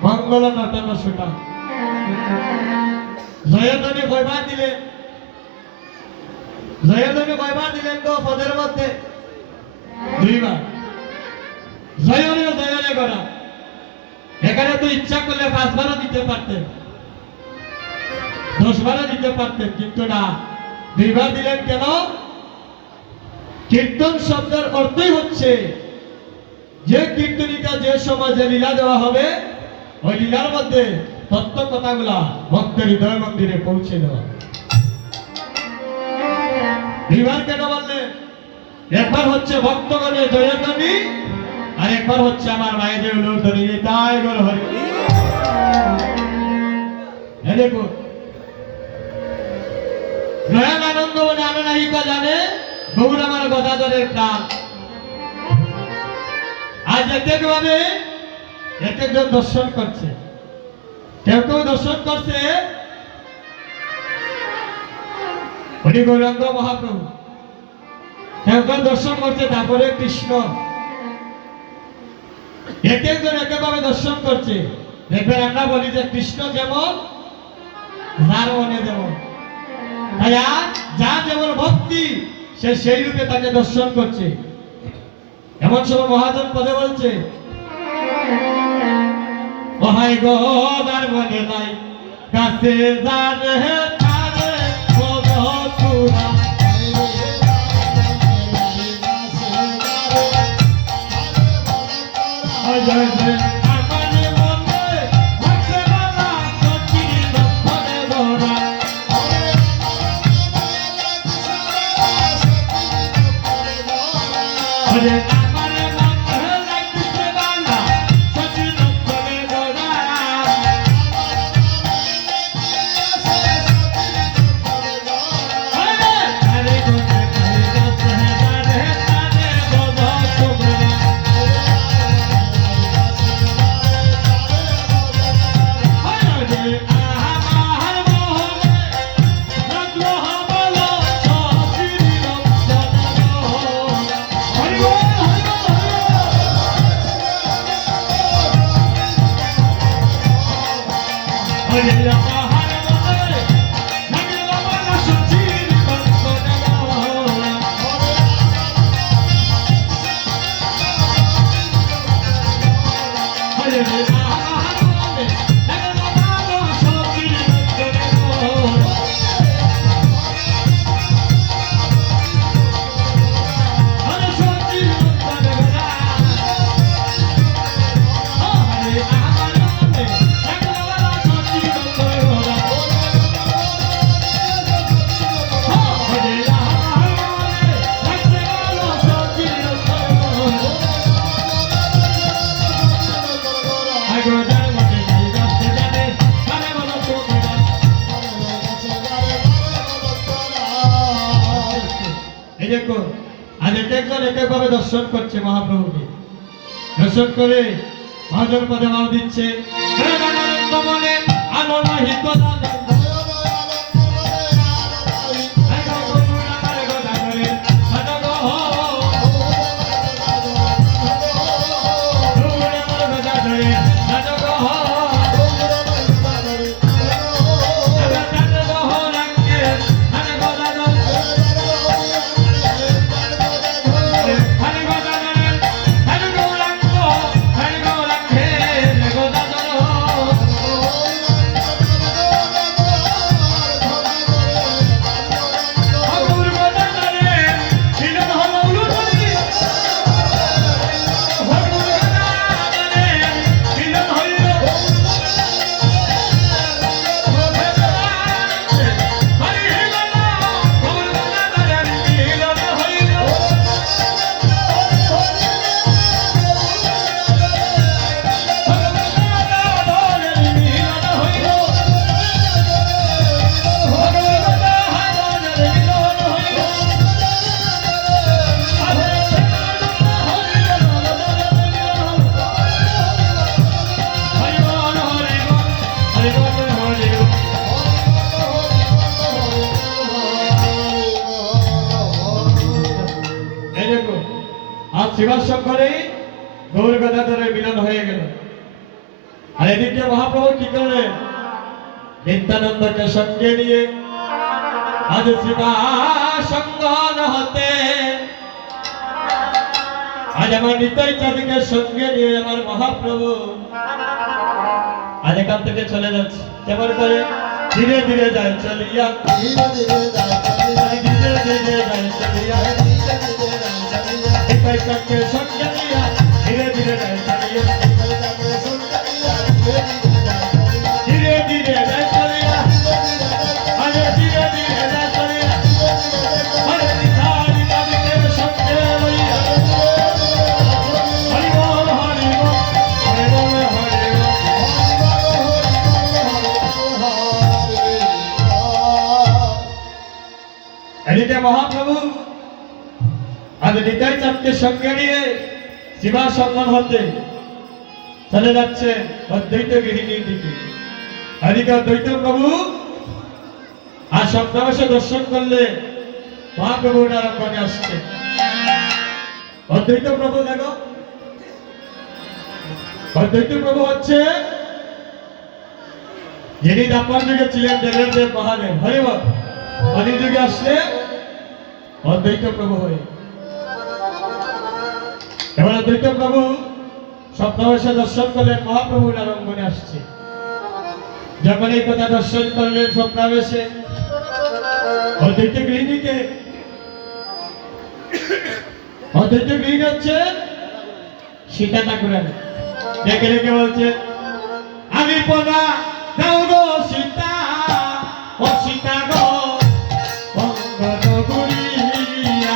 মঙ্গল নটন সুটা জয়ধ্বনি কয়বার দিলেন তো পদের মধ্যে দুইবার জয়নে জয়নে করা এখানে তো ইচ্ছা করলে 5 বারও দিতে পারতেন 10 বারও দিতে পারতেন কিন্তু না 2 বার দিলেন কেন কীর্তন শব্দের অর্থই হচ্ছে যে কীর্তনিকা যে সময় যে লীলা দেওয়া হবে ওই লীলার মধ্যে তত্ত্ব কথাগুলা ভক্তের হৃদয় মন্দিরে পৌঁছে দেওয়া দুইবার কেন বললেন একবার হচ্ছে ভক্তগণের জয়ধ্বনি আর একবার হচ্ছে আমার মায়েদের উলধ্বনি তাই গল হরি দেখো নয়ন আনন্দ বলে আননায়িকা জানে গৌর আমার গদাধরের প্রাণ আজ এক একজন দর্শন করছে কেউ দর্শন করছে উনি গৌরাঙ্গ মহাপ্রভু কেউ দর্শন করছে তারপরে কৃষ্ণ এক একজন একভাবে দর্শন করছে দেখবেন আমরা বলি যে কৃষ্ণ যেমন যার মনে যেমন তাই যার যেমন ভক্তি সে সেই রূপে তাকে দর্শন করছে এমন সময় মহাজন পদে বলছে ওহাই গো যার মনে নাই কাছে যার হে তারে বদতুরা জয় জয় আমারে মনে থাকছে বাবা সত্যি লক্ষণে ধরা ওরে আমারে মনে লাগছে বাবা সত্যি লক্ষণে ধরা আরে গোতে কই যাচ্ছে রে তারে বদতুরা এক একভাবে দর্শন করছে মহাপ্রভুকে। দর্শন করে মহাজন পদে মাল দিচ্ছে। প্রেমানন্দ মনে আনন্দিত দানে, আগে করুণা করে গদাধরে সাধক হো। করুণা করে গদাধরে সাধক হো। শিবাশঙ্করে গৌর গদাধরের মিলন হয়ে গেল। আর এদিকে মহাপ্রভু কি করলেন? নিত্যানন্দকে সঙ্গে নিয়ে আজ শিবাসঙ্গন হতে, আজ আমার নিতাই চাঁদকে সঙ্গে নিয়ে আমার মহাপ্রভু আজ এখান থেকে চলে যাচ্ছে। কেমন করে? ধীরে ধীরে যায় চলিয়া, ধীরে ধীরে যায় চলিয়া, ধীরে ধীরে যায় চলিয়া, নিতাই চাঁদকে সঙ্গে নিয়ে ধীরে ধীরে যায় চলিয়া, ধীরে ধীরে যায় চলিয়া, আরে ধীরে ধীরে যায় চলিয়া, আরে নিতাই চাঁদকে সঙ্গে লইয়া। হরি বল হরি বল, হরি বল হরি বল। এদিকে মহাপ্রভু আজ নিতাই চাঁদকে সঙ্গে নিয়ে শিবাসঙ্গন হতে চলে যাচ্ছে অদ্বৈত গিরিনীর দিকে। এদিকে অদ্বৈত প্রভু আর সপ্তাহে দর্শন করলে মহাপ্রভু নারায়ণগণে আসছে। অদ্বৈত প্রভু দেখো, অদ্বৈত প্রভু হচ্ছে যিনি দাপর যুগে ছিলেন দেবের দেব মহাদেব। হরিবল কলি যুগে আসলে অদ্বৈত প্রভু হয়ে। এবার অদ্বৈত প্রভু স্বপ্নাবেশে দর্শন করলেন মহাপ্রভু নারায়ণগণে আসছে। যখন এই কথা দর্শন করলেন স্বপ্নাবেশে অদ্বৈত গৃহিণীকে, অদ্বৈত গৃহিণী হচ্ছে সীতা ঠাকুরানী, ডেকে ডেকে বলছে, আমি পদা দাও গো সীতা, ও সীতা গো অঙ্গদ গুড়িয়া।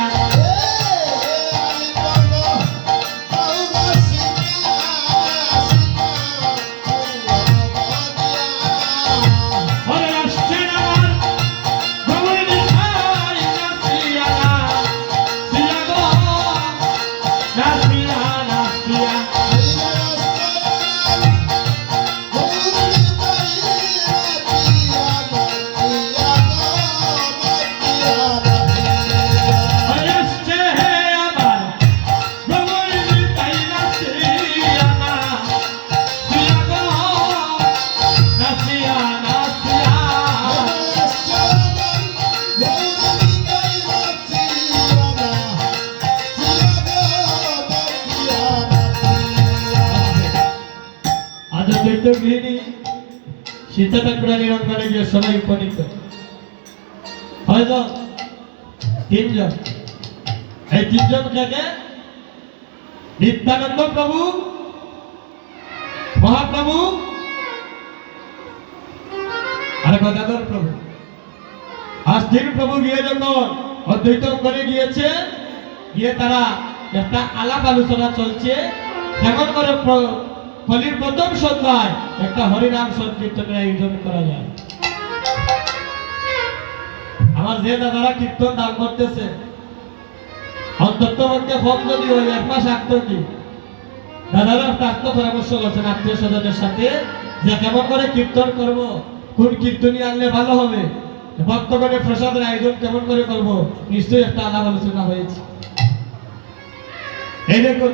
ওরে আসছেন আমার গৌরী ভাই নাচিয়া, সিয়া গো নাচিয়া নাচিয়া। ওরে আসছে হে আমার গৌরী ভাই নাচিয়া না, সিয়া গো নাচিয়া নাচিয়া। আজ অদ্বৈত গৃহিণী সীতা ঠাকুরানীর অঙ্গনে গিয়ে সবাই উপনীত হয়তো তিনজন। এই তিনজন থেকে নিত্যানন্দ প্রভু, মহাপ্রভু আর গদাধর প্রভু। আজ তিন প্রভু গিয়ে যখন অদ্বৈত অঙ্গনে গিয়েছে, গিয়ে তারা একটা আলাপ আলোচনা চলছে কেমন করে কলির প্রথম সন্ধ্যায় একটা হরিনাম সংকীর্তনের আয়োজন করা যায়। আমার যে দাদারা কীর্তন নাম করতেছে অন্তত পক্ষে ফোন যদি ওই 1 মাস আগে কি দাদারা প্রাপ্ত পরামর্শ করছেন আত্মীয় স্বজনের সাথে যে কেমন করে কীর্তন করব, কোন কীর্তনী আনলে ভালো হবে, ভক্তগণের প্রসাদের আয়োজন কেমন করে করব, নিশ্চয়ই একটা আলাপ আলোচনা হয়েছে। এই দেখুন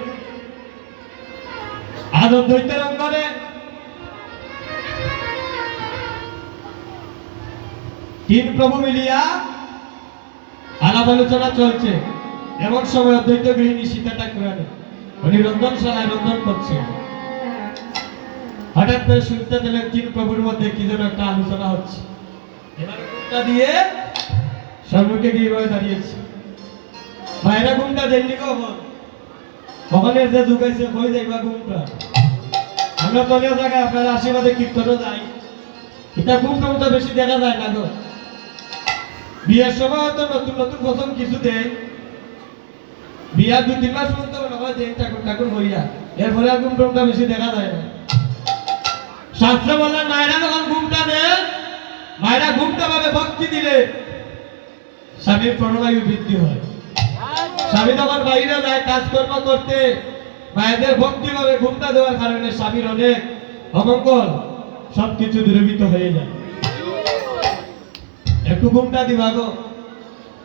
আজ দ্বৈতের অঙ্গনে তিন প্রভু মিলিয়া আলাপ আলোচনা চলছে। এমন সময় অদ্বৈত গৃহিণী সীতা ঠাকুরানী উনি রন্ধনশালায় রন্ধন করছেন। হঠাৎ করে শুনতে পেলেন তিন প্রভুর মধ্যে কি যেন একটা আলোচনা হচ্ছে। এবার ঘুমটা দিয়ে সম্মুখে গিয়ে দাঁড়িয়েছে। মায়েরা ঘুমটা দেননি কখন, কখনের যে যুগাইছে কই যাইবা ঘুমটা। আমরা তো অনেক জায়গায় আপনার আশীর্বাদে কীর্তনও যাই, এটা ঘুমটা তো বেশি দেখা যায় না গো। বিয়ের সময় হয়তো নতুন নতুন প্রথম কিছু দেয়, বিয়ার 2-3 মাস পর্যন্ত মনে হয় দেয় ঠাকুর ঠাকুর হইয়া, এরপরে আর ঘুমটা বেশি দেখা যায় না। শাস্ত্র বলে মায়েরা যখন ঘুমটা দেয়, মায়েরা ঘুমটা ভাবে ভক্তি দিলে স্বামীর প্রণবায়ু বৃদ্ধি হয়। স্বামী যখন বাইরে যায় কাজকর্ম করতে, মায়েদের ভক্তি ভাবে ঘুমটা দেওয়ার কারণে স্বামীর অনেক অমঙ্গল সবকিছু দূরীভূত হয়ে যায়। একটু ঘুমটা দিবা গো,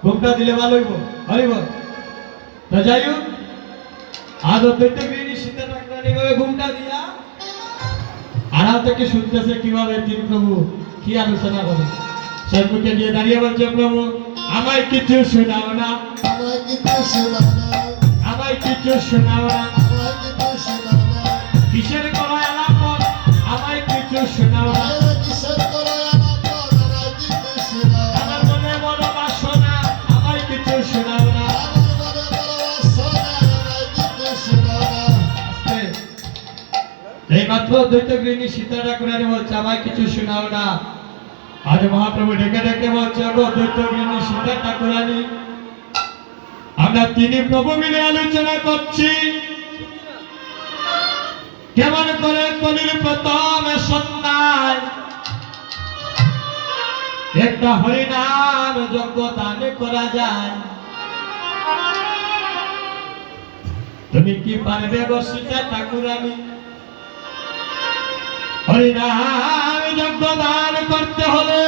ঘুমটা দিলে ভালো হইব, হরিব। তো যাই হোক আজ অদ্বৈত গৃহিণী সীতা ঠাকুরানী ভাবে ঘুমটা দিয়া আড়াল থেকে শুনতেছে কিভাবে তিন প্রভু কি আলোচনা করে। সম্মুখে গিয়ে দাঁড়িয়ে বলছে, প্রভু আমায় কিছু শোনাও না, আমায় কিছু শোনাও না, আমায় কিছু শোনাও না, আমায় কিছু শোনাও না, কিসের করো আলাপন আমায় কিছু শোনাও না, মায়েরা কিসের করে আলাপন, আমায় কিছু শোনাও না, আমার মনে মনে বাসনা আমায় কিছু শোনাও না। আমার মনে ভালোবাসা না, আমায় কিছু শোনাও না। আস্তে। এই মাত্র দ্বৈত গৃহিণী সীতা ঠাকুরানী বলছে আমায় কিছু শোনাও না। আজ মহাপ্রভু ডেকে ডেকে বলছে, গো দ্বৈত গৃহিণী সীতা ঠাকুরানী, আমরা তিনি প্রভু মিলে আলোচনা করছি কেমন করে কলির প্রথম সন্ধ্যায় একটা হরিনাম যজ্ঞ দান করা যায়। তুমি কি পারবে গো সীতা ঠাকুরানী? হরিনাম যজ্ঞ দান করতে হলে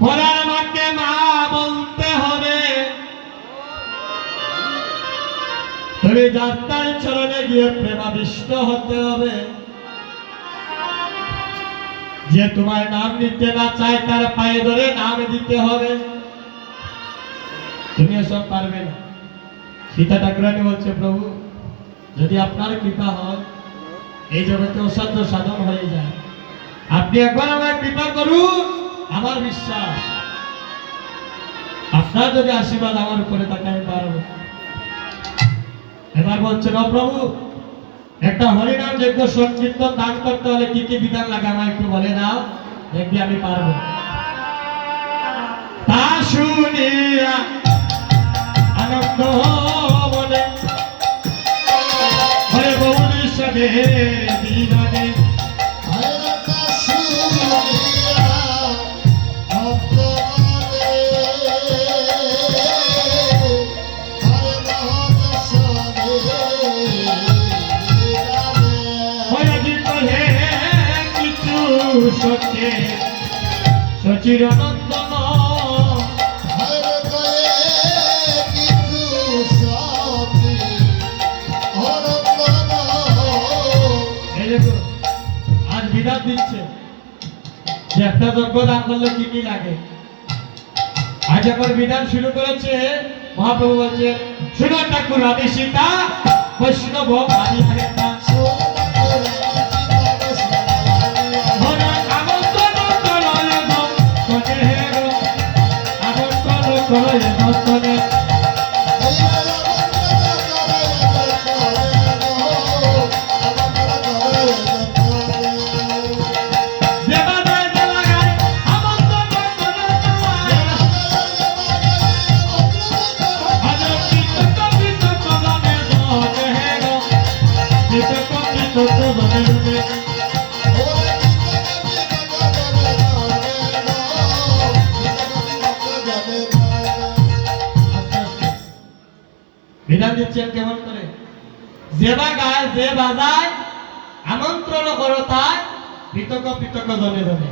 পরার মাকে মা বলতে হবে। তুমি যাত্রার চরণে গিয়ে প্রেমাবিষ্ট হতে হবে। যে তোমার নাম নিতে না চায় তার পায়ে ধরে নাম দিতে হবে। তুমি এসব পারবে না। সীতা ঠাকুরানী বলছে, প্রভু যদি আপনার কৃপা হয় এই জগতে অসাধ্য সাধন হয়ে যায়, আপনি একবার আমায় কৃপা করুন। আমার বিশ্বাস আপনার যদি আশীর্বাদ আমার উপরে থাকে আমি পারবো। এবার বলছেন, ও প্রভু একটা হরিনাম যজ্ঞ সংকীর্তন দান করতে হলে কি কি বিধান লাগে আমায় একটু বলে দাও, দেখবি আমি পারবো। তা শুনিয়া আনন্দ মনে হরে গৌরী সদের দিবানে মায়েরা তা শুনিয়া ভক্ত মনে হরে মহাদেশনে বিরাজে। হরি কহে কিছু সচে সচির নন্দন হরে কয়ে কিছু সচি হরন্দন। এই দেখো আজ বিধান দিচ্ছে যে একটা যজ্ঞ দান করলে কি কি লাগে। আজ এখন বিধান শুরু করেছে মহাপ্রভু বলছে, শুনো ঠাকুর আমি সীতা বৈষ্ণব আমি আরেকটা ধরে আমন্ত্রণ করয়ে গো তোকে হে গো আমন্ত্রণ করয়ে গো তোকে দেবা দেয় দেবা গায় আমন্ত্রণ করে তোমায় আজ কৃতজ্ঞ কৃতজ্ঞ গানে তোকে হে গো দিচ্ছেন কেমন করে? যে বা গায় যে বাজায় আমন্ত্রণ করো তাই পৃথক পৃথক জনে জনে।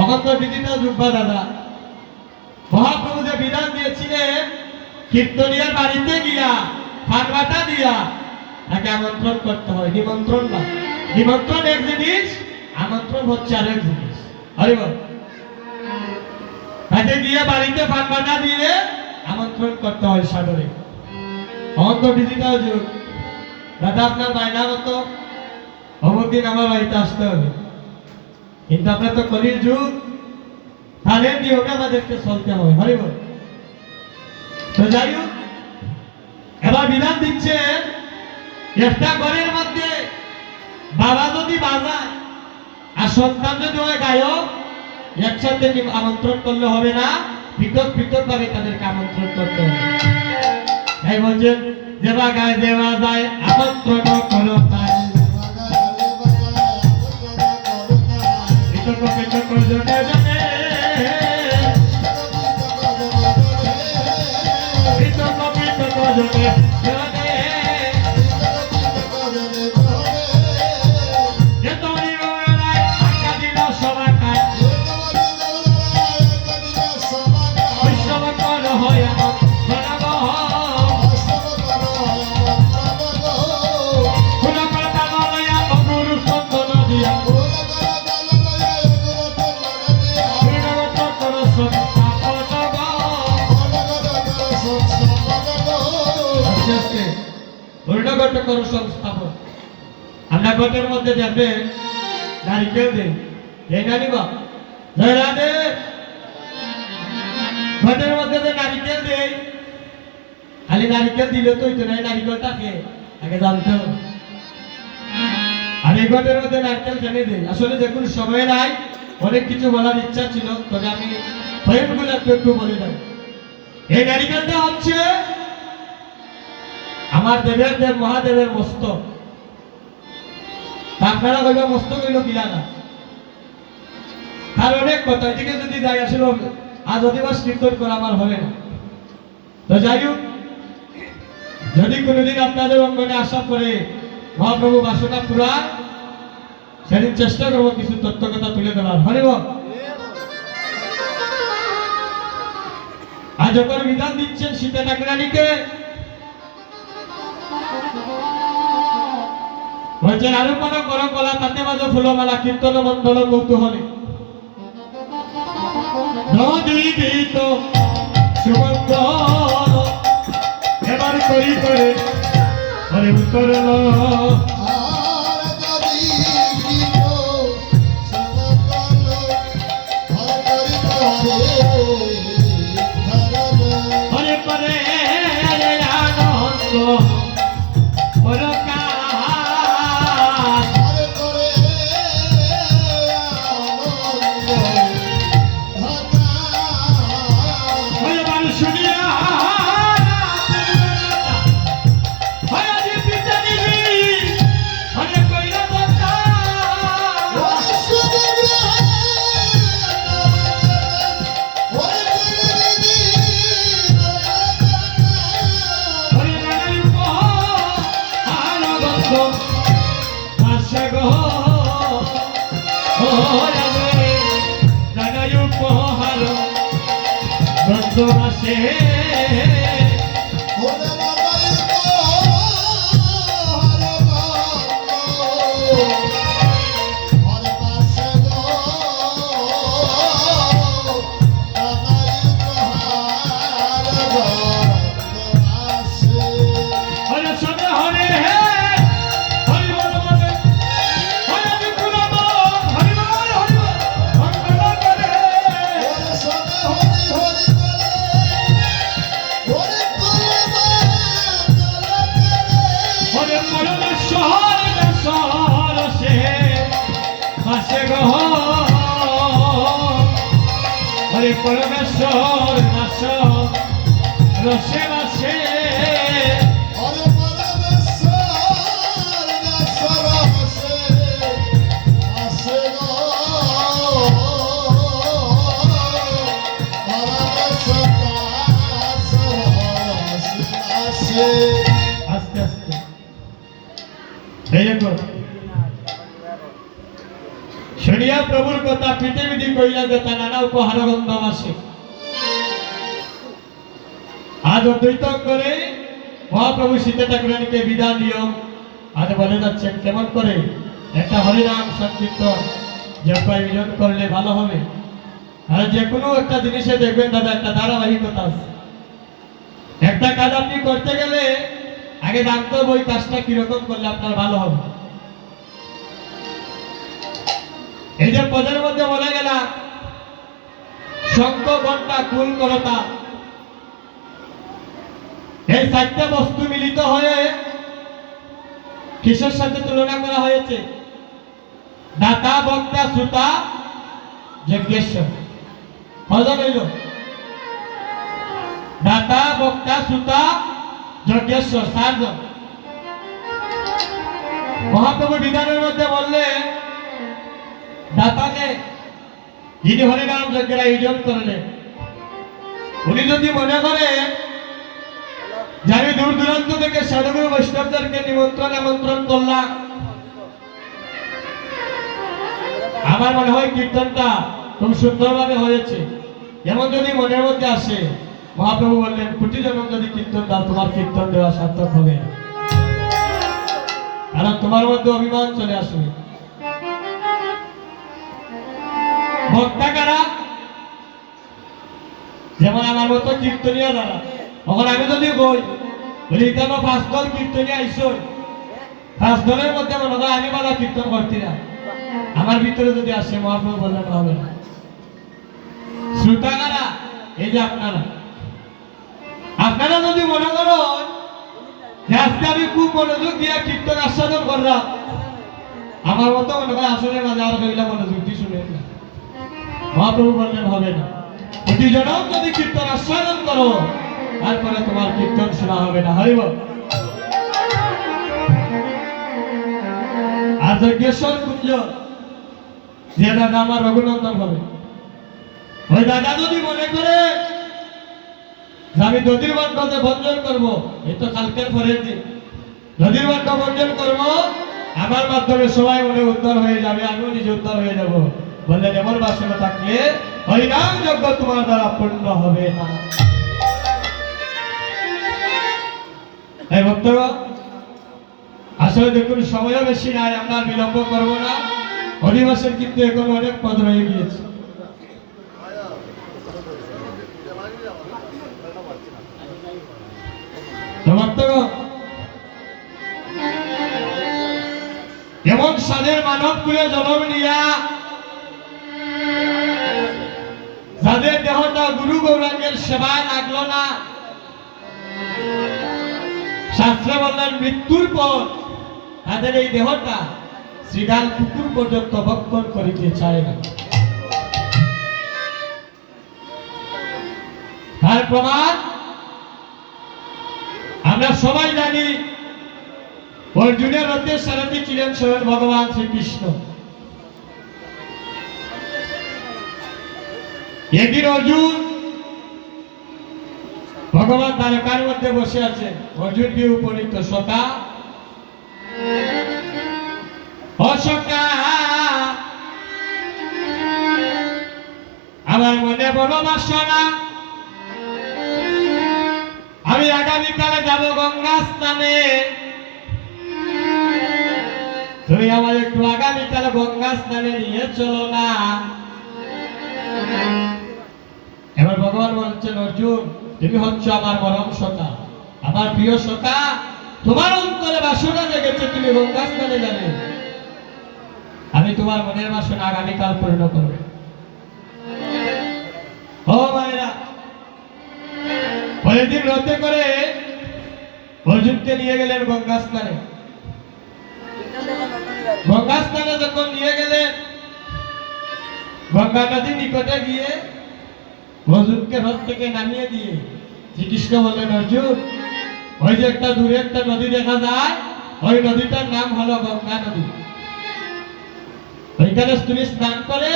অগন্ত বিধিটা যুগবা দাদা মহাপ্রভু যে বিধান দিয়েছিলেন কীর্তনিয়ার বাড়িতে গিয়া ফাটবাটা দিয়া তাকে আমন্ত্রণ করতে হয়, নিমন্ত্রণ না। নিমন্ত্রণ এক জিনিস, আমন্ত্রণ হচ্ছে আরেক জিনিস। হরি বল। তাকে গিয়ে বাড়িতে ফাটবাটা দিয়ে আমন্ত্রণ করতে হয় সাদরে। অন্ত বিধিটাও যুগ দাদা আপনার বায়না মতো অমুক দিন আমার বাড়িতে আসতে হবে, কিন্তু আপনার তো কলির যুগ, তাহলে নিয়মে আমাদেরকে চলতে হবে। হরি বল। তো যাই হোক, এবার বিধান দিচ্ছে একটা ঘরের মধ্যে বাবা যদি বাজায় আর সন্তান যদি হয় গায়ক, একসাথে আমন্ত্রণ করলে হবে না, পৃথক পৃথক ভাবে তাদেরকে আমন্ত্রণ করতে হবে। তাই বলছেন যেবা গায় দেওয়া যায় আমন্ত্রণ করো তাই পৃথক পৃথক জনে জনে পৃথক পৃথক জনে জনে যেতনি ওরাই আকা দিল সবা খায় বৈষ্ণব কর হয় আমার প্রণব ফুল প্রতাপ লয়া অগুরু সন্দন দিয়া পূর্ণগত করো সংস্থাপন। আমরা গটের মধ্যে যাবে নারিকেল দেই, এই না নিবা জয় রাধে। গটের মধ্যে যে নারিকেল দেই, খালি নারিকেল দিলে তো হইতো না, এই নারিকেলটাকে আগে জানতে হবে। আর এই গটের মধ্যে নারকেল কেন দেই? আসলে দেখুন সময় নাই, অনেক কিছু বলার ইচ্ছা ছিল, তবে আমি পয়েন্টগুলো একটু বলে দেব। এই নারিকেলটা হচ্ছে আমার দেবের দেব মহাদেবের মস্তক। আপনারা কইবা মস্তক হইল কিলা না, তার অনেক কথা, এদিকে যদি যাই আসলে আজ অধিবাস কীর্তন করা আমার হবে না। তো যাই হোক, যদি কোনোদিন আপনাদের অঙ্গনে আসা পরে মহাপ্রভু বাসনা পুরায়, সেদিন চেষ্টা করবো কিছু তত্ত্ব কথা তুলে ধরার। হরিব। আর যখন বিধান দিচ্ছেন সীতা ঠাকুরানীকে, বলছেন আরোপণ করো কলা তাতে বাজো ফুলমালা কীর্তন মন্ডল কৌতূহলে নদীত সুমন্ত এবার করি করে হরে উত্তরল হরে করে আনন্দ হরে পরমেশ্বর নাশ রসে বাসে হরে পরমেশ্বর নাশ রসে আসে গো পরমেশ্বর নাশ রসে আসে এই দেখো শুনিয়া প্রভুর কথা পৃথিবীতে কইলা যে তা নানা উপহার গন্ধম আসে আজ অদ্বৈত করে মহাপ্রভু সীতা ঠাকুরানীকে বিধান নিয়ম আজ বলে যাচ্ছেন কেমন করে একটা হরিনাম সংকীর্তন যজ্ঞ আয়োজন করলে ভালো হবে। আর যে কোনো একটা জিনিসে দেখবেন দাদা একটা ধারাবাহিকতা আছে। একটা কাজ আপনি করতে গেলে আগে জানতে হবে ওই কাজটা কিরকম করলে আপনার ভালো হবে। এই যে পদের মধ্যে বলে গেলাম শঙ্খ ঘণ্টা কুল করতা, এই চারটা বস্তু মিলিত হয়ে কিসের সাথে তুলনা করা হয়েছে? দাতা বক্তা শ্রোতা যজ্ঞেশ্বর। কজন হইল? দাতা বক্তা শ্রোতা যজ্ঞেশ্বর, চারজন। মহাপ্রভু বিধানের মধ্যে বললেন দাতাকে, যিনি হরিনাম যজ্ঞের আয়োজন করলেন, উনি যদি মনে করে যে আমি দূর দূরান্ত থেকে সাধুগুরু বৈষ্ণবদেরকে নিমন্ত্রণ আমন্ত্রণ করলাম, আমার মনে হয় কীর্তনটা খুব সুন্দরভাবে হয়েছে, এমন যদি মনের মধ্যে আসে, মহাপ্রভু বললেন কোটি জনম যদি কীর্তন দাও তোমার কীর্তন দেওয়া সার্থক হবে, কারণ তোমার মধ্যে অভিমান চলে আসবে। ভক্তা কারা? যেমন আমার মতো কীর্তনিয়া দ্বারা, তখন আমি যদি বলি কেন 5 দল কীর্তনিয়া আইসো, 5 দলের মধ্যে মনে হয় আমি বলা কীর্তন করছি না, আমার ভিতরে যদি আসে, মহাপ্রভু বললেন হবে না। শ্রোতা কারা? এই যে আপনারা, আপনারা যদি মনে করো যে আজকে আমি খুব মনোযোগ দিয়ে কীর্তন আস্বাদন করলাম, আমার মতো মনে হয় আসলে না যাওয়ার কইলা মনোযোগ দিয়ে শুনে না, মহাপ্রভু বললেন হবে না। প্রতি জনম যদি কীর্তন আস্বাদন করো, তারপরে তোমার কীর্তন শোনা হবে না। হরিব। আর যজ্ঞেশ্বর কুঞ্জ যে দাদা আমার রঘুনন্দন হবে, ওই দাদা যদি মনে করে যে আমি দধির বান্ডতে বঞ্জন করবো, এই তো কালকের পরের দিন দধির বান্ড বঞ্জন করবো, আমার মাধ্যমে সবাই মনে উদ্ধার হয়ে যাবে, আমিও নিজে উদ্ধার হয়ে যাব, বললেন এমন বাসনা থাকলে হরিনাম যজ্ঞ তোমার দ্বারা পূর্ণ হবে না। এই বক্তব্য আসলে দেখুন সময়ও বেশি নাই, আমরা বিলম্ব করবো না। অধিবাসের কিন্তু এখন অনেক পদ রয়ে গিয়েছে। এমন সাদের মানব কুলে জন্ম নিয়া যাদের দেহটা গুরু গৌরাঙ্গের সেবায় লাগলো না, শাস্ত্রে বললেন মৃত্যুর পর তাদের এই দেহটা শ্রীডাল কুকুর পর্যন্ত ভক্ষণ করিতে চায় না। তার প্রমাণ আমরা সবাই জানি, অর্জুনের রথের সারথি ছিলেন স্বয়ং ভগবান শ্রীকৃষ্ণ। একদিন অর্জুন ভগবান দ্বারকার মধ্যে বসে আছেন, অর্জুনকে উপনীত সখা অসখা আমার মনে বড় বাসনা, আমি আগামীকালে যাব গঙ্গা স্নানে, তুমি আমার একটু আগামীকালে গঙ্গা স্নানে নিয়ে চলো না। এবার ভগবান বলছেন অর্জুন তুমি হচ্ছ আমার পরম সখা, আমার প্রিয় সখা, তোমার অন্তরে বাসনা জেগেছে তুমি গঙ্গা স্নানে যাবে, আমি তোমার মনের বাসনা আগামীকাল পূর্ণ করব। ও মায়েরা, পরের দিন রথে করে অর্জুনকে নিয়ে গেলেন গঙ্গা স্নানে। গঙ্গা স্নানে যখন নিয়ে গেলেন, গঙ্গা নদীর নিকটে গিয়ে অর্জুনকে রথ থেকে নামিয়ে দিয়ে শ্রীকৃষ্ণ বললেন অর্জুন ওই যে একটা দূরে একটা নদী দেখা যায়, ওই নদীটার নাম হলো গঙ্গা নদী, ওইখানে তুমি স্নান করে,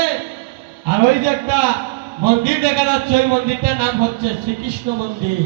আর ওই যে একটা মন্দির দেখা যাচ্ছে ওই মন্দিরটার নাম হচ্ছে শ্রীকৃষ্ণ মন্দির,